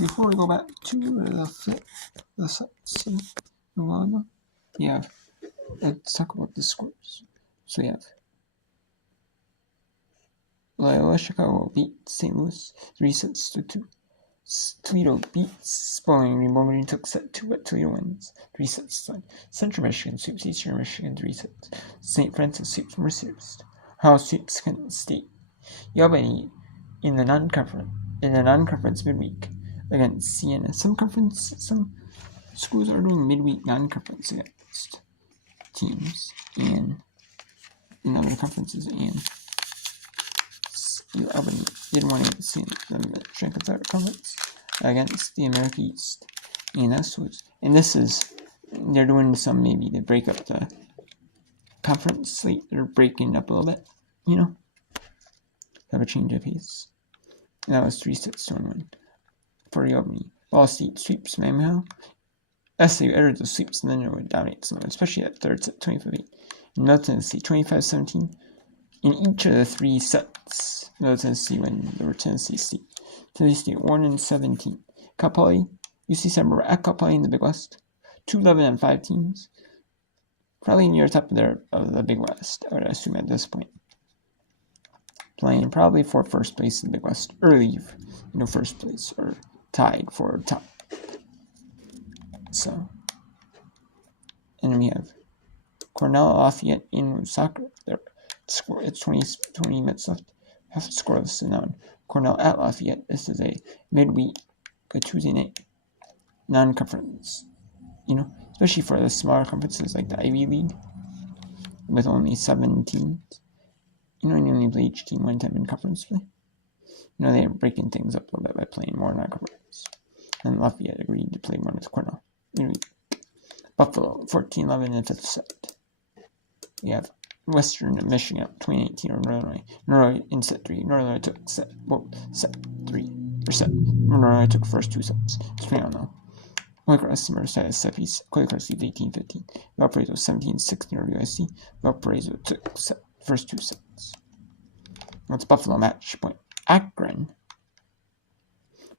before we go back to the sets in Milano, let's talk about the scores. So we have Loyola Chicago beat St. Louis 3-2. Toledo beats Bowling Green. Bowling Green took set 2, but Toledo wins 3-1. Central Michigan sweeps Eastern Michigan 3-6. St. Francis sweeps Mercyhurst. Ohio sweeps Kent State. Albany in the non-conference midweek against Siena. Some schools are doing midweek non-conference against teams in other conferences, and Albany did want to see the strength of that conference against the America East, and they're doing some maybe to break up the conference slate. They're breaking up a little bit, have a change of pace. And that was 3-6 for Albany. Ball State sweeps Mammoth. SAU entered the sweeps, and then it would dominate some, especially at third set 25-8. Middle Tennessee 25-17. In each of the 3 sets, Middle Tennessee win over Tennessee State. Tennessee State 1-17. Cal Poly, UC Santa Barbara at Cal Poly in the Big West. 2-11-5 teams. Probably near the top of the Big West, I would assume at this point. Playing probably for first place in the Big West. Early, first place or tied for top. So, and then we have Cornell Lafayette in soccer. Their score, it's 20 minutes left. Half scoreless and now Cornell at Lafayette. This is a midweek, a Tuesday night non-conference. Especially for the smaller conferences like the Ivy League with only 7 teams. You only play each team one time in conference play. They're breaking things up a little bit by playing more non-conference. And Lafayette agreed to play more with Cornell. Buffalo 14-11 in the 5th set. We have Western Michigan 2018 or Northern Illinois in set 3. Northern Illinois took set 3 or set. Northern Illinois took the first 2 sets. It's pretty on now. Holy Cross Merced set piece. Holy Cross leads 18-15. Valparaiso 17-16 over USC. Valparaiso took first 2 sets. That's Buffalo match point. Akron.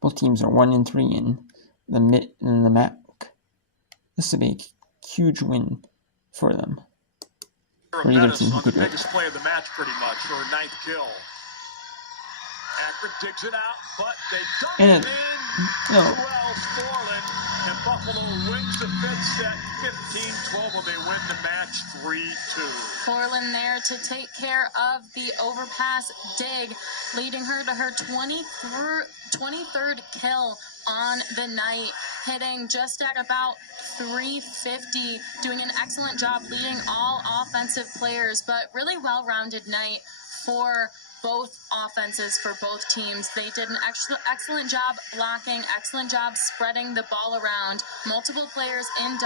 Both teams are 1-3 in the MAC. This would be a huge win for them. For either team who could do it. Biggest play of the match, pretty much, or 9th kill. Akron digs it out, but they dump it in. Wells Forlan, and Buffalo wins the 5th set, 15-12, and they win the match 3-2. Forlan there to take care of the overpass dig, leading her to her 23rd kill on the night, hitting just at about 350, doing an excellent job leading all offensive players, but really well-rounded night for both offenses for both teams. They did an excellent job blocking, excellent job spreading the ball around, multiple players in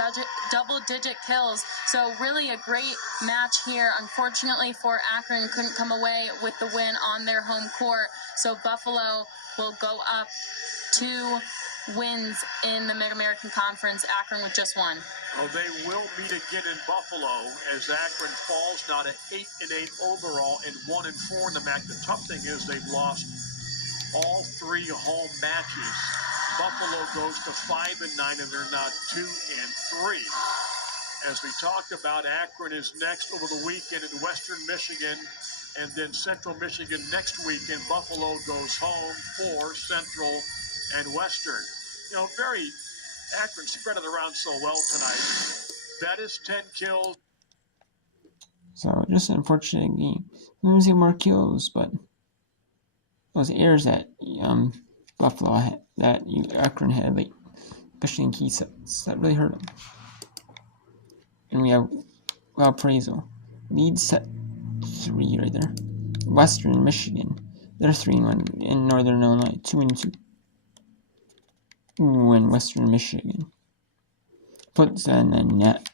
double-digit kills. So really a great match here. Unfortunately for Akron, couldn't come away with the win on their home court. So Buffalo will go up 2 wins in the Mid-American Conference. Akron with just 1. Well, they will meet again in Buffalo as Akron falls now to 8-8 overall and 1-4 in the MAC. The tough thing is they've lost all 3 home matches. Buffalo goes to 5-9 and they're now 2-3. As we talked about, Akron is next over the weekend in Western Michigan, and then Central Michigan next week, and Buffalo goes home for Central and Western. Akron spread it around so well tonight. Bettis 10 kills. So just an unfortunate game. Let me see more kills, but those errors that Buffalo had, that Akron had late, especially in key sets, that really hurt them. And we have Valparaiso lead set 3 right there. Western Michigan, they're 3-1 in Northern Illinois, 2-2. In Western Michigan puts in the net.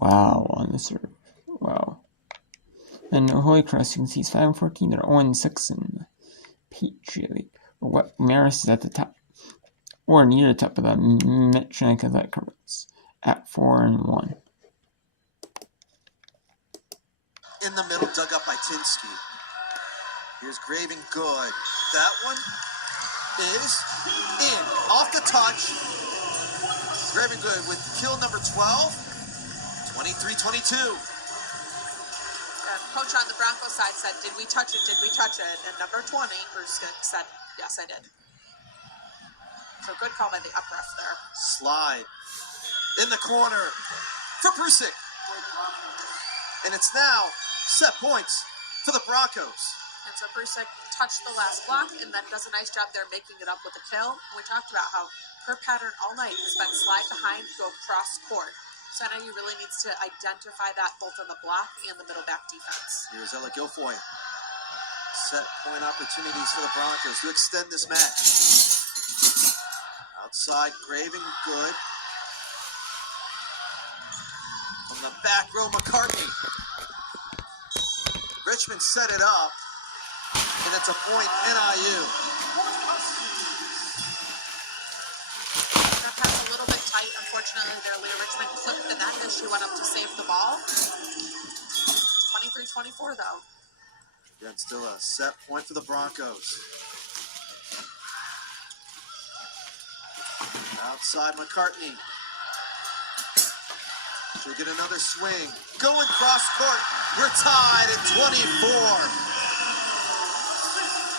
Wow, on the serve. Wow. And Holy Cross, you can see it's 5-14. They're 0-6 in the Patriot League. What Marist is at the top, or near the top of the Medtronic Athletic Conference at 4-1. In the middle, dug up by Tinsky. Here's Graven, good. That one is in. Off the touch. Very good with kill number 12. 23-22. Coach on the Broncos side said, did we touch it? Did we touch it? And number 20, Bruce said, yes, I did. So good call by the up ref there. Slide in the corner for Prusik. And it's now set points for the Broncos. And so Prusik touched the last block and then does a nice job there making it up with a kill. We talked about how her pattern all night has been slide behind, go cross court. So NIU really needs to identify that both on the block and the middle back defense. Here's Ella Guilfoyle. Set point opportunities for the Broncos to extend this match. Outside, Graving good. From the back row, McCartney. Richmond set it up, and it's a point NIU. That pass a little bit tight, unfortunately, there. Leah Richmond clipped the net as she went up to save the ball. 23-24, though. Again, still a set point for the Broncos. Outside, McCartney. She'll get another swing. Going cross court. We're tied at 24.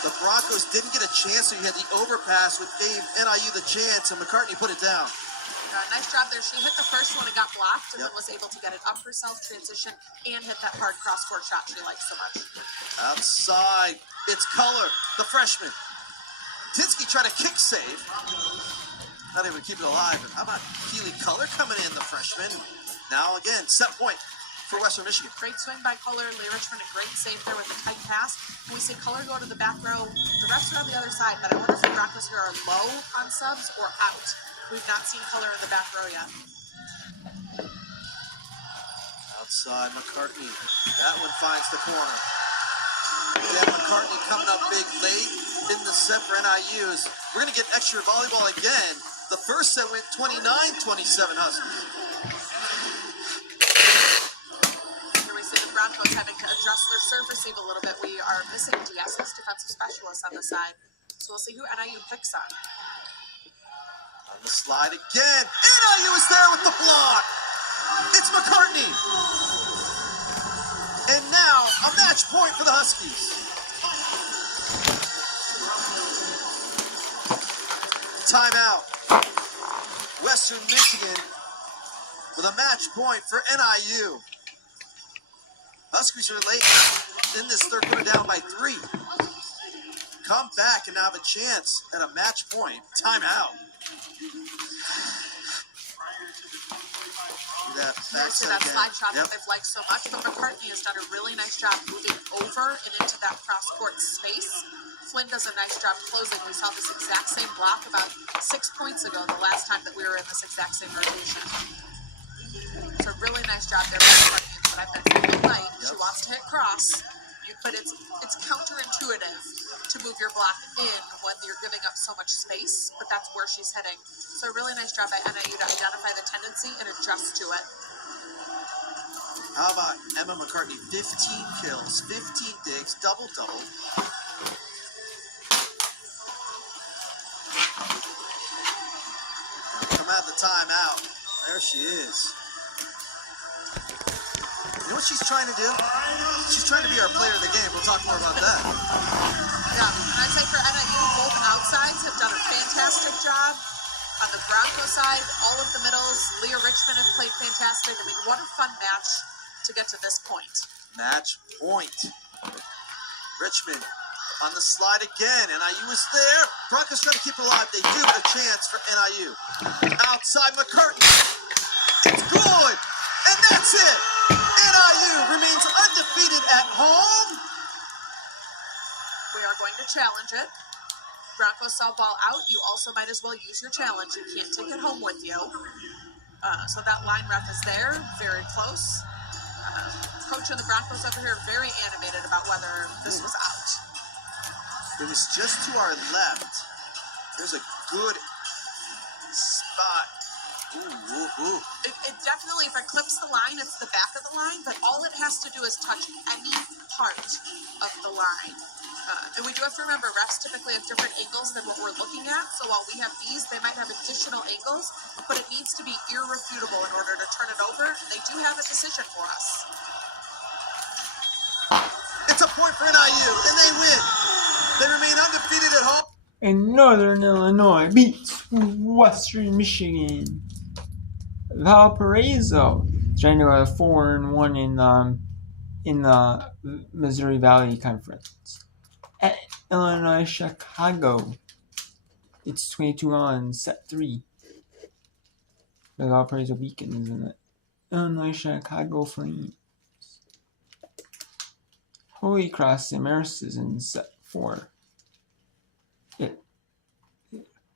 The Broncos didn't get a chance, so you had the overpass, which gave NIU the chance, and McCartney put it down. Nice job there. She hit the first one and got blocked, and then was able to get it up herself, transition, and hit that hard cross-court shot she likes so much. Outside, it's Color, the freshman. Tinsky tried a kick save. Not even keep it alive. And how about Keely Color coming in, the freshman? Now again, set point for Western Michigan. Great swing by Color. Leah Richmond, a great save there with a tight pass. We see Color go to the back row. The refs are on the other side, but I wonder if the Broncos here are low on subs or out. We've not seen Color in the back row yet. Outside, McCartney. That one finds the corner. Again, McCartney coming up big late in the set for NIU's. We're going to get extra volleyball again. The first set went 29-27 Huskies. Here we see the Broncos having to adjust their serve receive a little bit. We are missing DS's defensive specialist on the side. So we'll see who NIU picks on. On the slide again. NIU is there with the block. It's McCartney. And now a match point for the Huskies. Timeout. Western Michigan with a match point for NIU. Huskies are late in this third quarter, down by 3. Come back and now have a chance at a match point. Timeout. Here's that slide shot that they've liked so much, but McCartney has done a really nice job moving over and into that cross-court space. Flynn does a nice job closing. We saw this exact same block about 6 points ago, the last time that we were in this exact same rotation. It's a really nice job there by McCartney, but I've been saying all night, she wants to hit cross, but it's counterintuitive to move your block in when you're giving up so much space, but that's where she's hitting. So a really nice job by NIU to identify the tendency and adjust to it. How about Emma McCartney? 15 kills, 15 digs, double-double. Come out of the timeout. There she is. You know what she's trying to do? She's trying to be our player of the game. We'll talk more about that. Yeah, and I'd say for NIU, both outsides have done a fantastic job. On the Bronco side, all of the middles, Leah Richmond have played fantastic. I mean, what a fun match to get to this point. Match point. Richmond on the slide again. NIU is there. Broncos trying to keep it alive. They do get a chance for NIU. Outside McCartney. It's good. And that's it. NIU remains undefeated at home. We are going to challenge it. Broncos saw ball out. You also might as well use your challenge. You can't take it home with you. So that line ref is there, very close. Coach of the Broncos over here very animated about whether this was out. It was just to our left. There's a good spot. Ooh. It definitely, if it clips the line, it's the back of the line, but all it has to do is touch any part of the line. And we do have to remember, refs typically have different angles than what we're looking at. So while we have these, they might have additional angles, but it needs to be irrefutable in order to turn it over. And they do have a decision for us. It's a point for NIU, and they win. They remain undefeated at home. And Northern Illinois beats Western Michigan. Valparaiso trying to go 4-1 in the Missouri Valley Conference. At Illinois Chicago, it's 22-on set 3. The Valparaiso Beacons and the Illinois Chicago Flames. Holy Cross Marist is in set 4.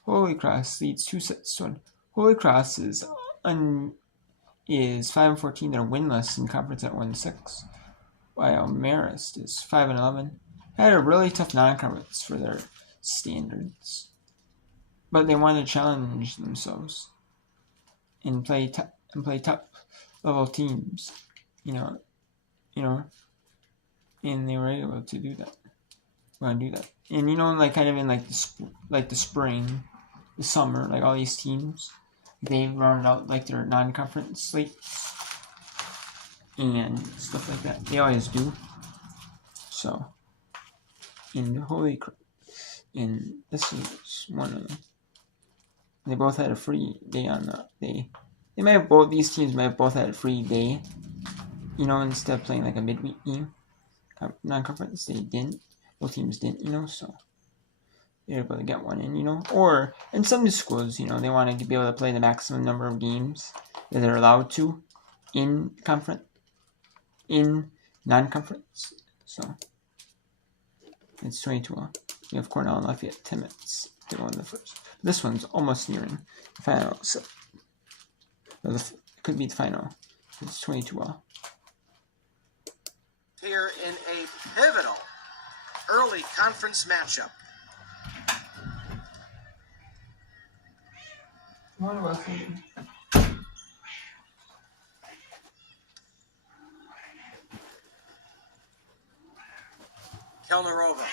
Holy Cross leads 2-1. Holy Cross is 5-14. They're winless in conference at 1-6. While Marist is 5-11. Had a really tough non-conference for their standards, but they want to challenge themselves and play top level teams. And they were able to do that. Want to do that, and kind of in the spring, the summer, like all these teams, they rounded out like their non-conference slates and stuff like that. They always do. So, and this is one of them. They both had a free day on the day. These teams might have both had a free day. Instead of playing like a midweek game, non-conference, they didn't. Both teams didn't, so they're able to get one in, Or in some schools, they wanted to be able to play the maximum number of games that they're allowed to in non-conference. So it's 22-1. We have Cornell and Lafayette Timmins to go in the first. This one's almost nearing the final. So it could be the final. It's 22-1. Here in a pivotal early conference matchup. Kelnerova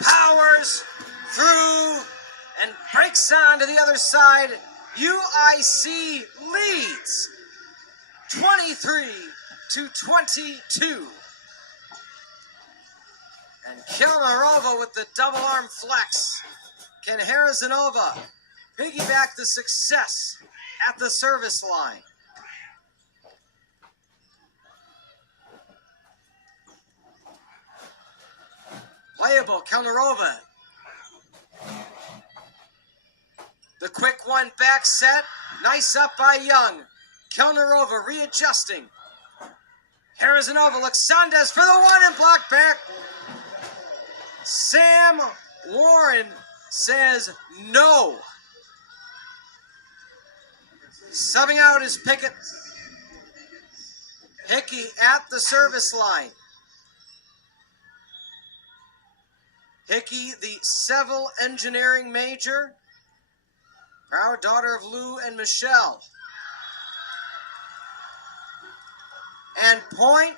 powers through and breaks on to the other side. UIC leads 23-22. And Kelnerova with the double arm flex. Can Harazanova piggyback the success at the service line? Playable, Kelnerova. The quick one back set. Nice up by Young. Kelnerova readjusting. Harazanova looks Sandez for the one and block back. Sam Warren says no. Subbing out is Pickett. Hickey at the service line. Hickey, the civil engineering major, proud daughter of Lou and Michelle. And point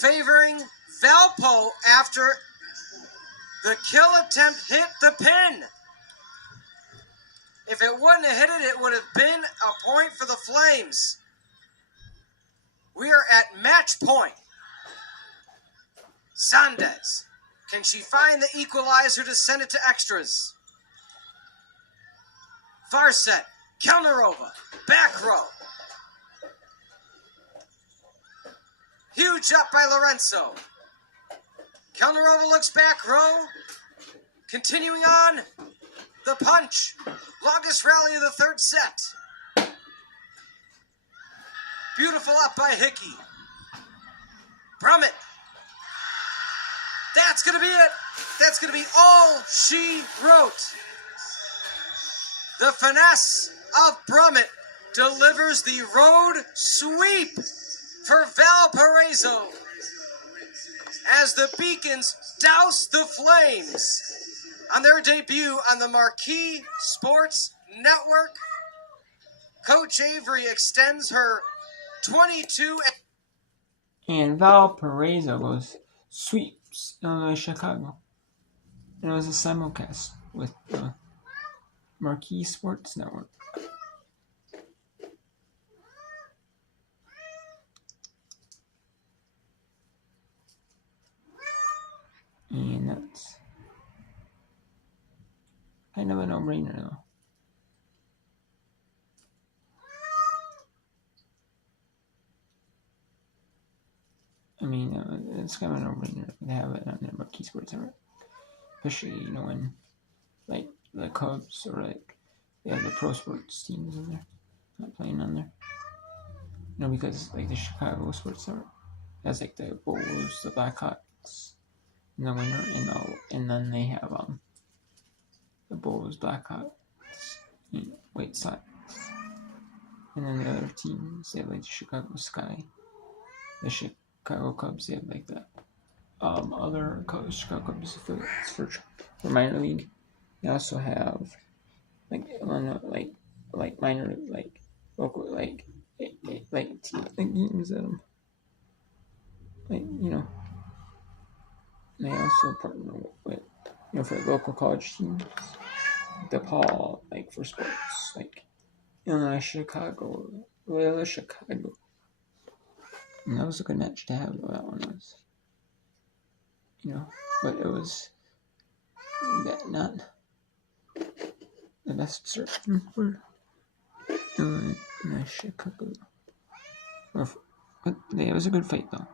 favoring Valpo after the kill attempt hit the pin. If it wouldn't have hit it, it would have been a point for the Flames. We are at match point. Sandez. Can she find the equalizer to send it to extras? Far set. Kelnerova. Back row. Huge up by Lorenzo. Kelnerova looks back row. Continuing on. The punch. Longest rally of the third set. Beautiful up by Hickey. Brummett. That's going to be it. That's going to be all she wrote. The finesse of Brummett delivers the road sweep for Valparaiso as the Beacons douse the Flames on their debut on the Marquee Sports Network. Coach Avery extends her 22 and Valparaiso goes sweeps Illinois Chicago. And it was a simulcast with the Marquee Sports Network. And that's kind of a no-brainer though. I mean, it's kind of a no-brainer to have it on the Marquee Sports Network. Especially, you know, when, like, the Cubs or, like, they have the pro sports teams in there, not playing on there. You know, because, like, the Chicago Sports Network has, like, the Bulls, the Blackhawks in the winter, and then they have, the Bulls, Blackhawks, and White Sox. And then the other teams, they have, like, the Chicago Sky, the Chicago Cubs, they have, like, the other Chicago Cubs affiliates for minor league. They also have like minor local teams that they also partner with for local college teams. DePaul for sports Illinois Chicago, Loyola Chicago. And that was a good match to have. That one was. But it was not the best certain for Illinois Chicago. But it was a good fight though.